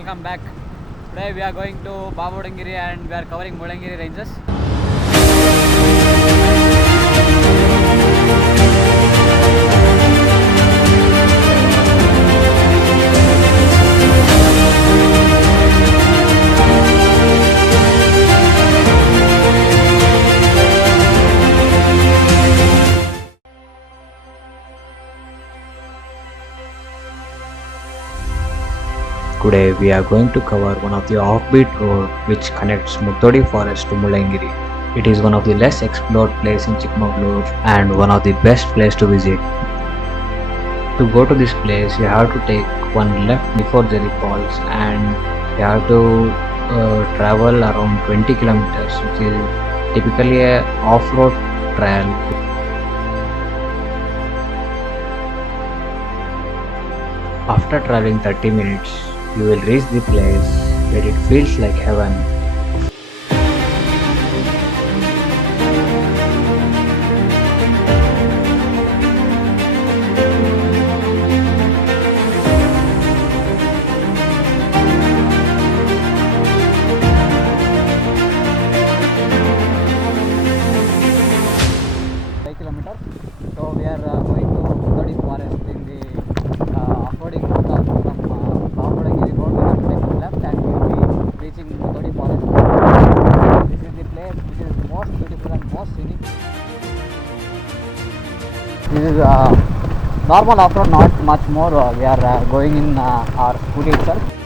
welcome back. Today we are going to Bababudan Giri and we are covering Mullayanagiri ranges. Today we are going to cover one of the offbeat road which connects Muthodi forest to Mullayanagiri. It is one of the less explored place in Chikmagalur and one of the best place to visit. To go to this place you have to take one left before Jerry Falls and you have to travel around 20 kilometers, which is typically a off-road trail. After traveling 30 minutes, you will reach the place where it feels like heaven. So we are going to Muthodi forest in the off-roading route from Bababudan Giri road. We have to take left and we will be reaching Muthodi forest. This is the place which is most beautiful and most scenic. This is normal off-road, not much more. We are going in our scooty itself.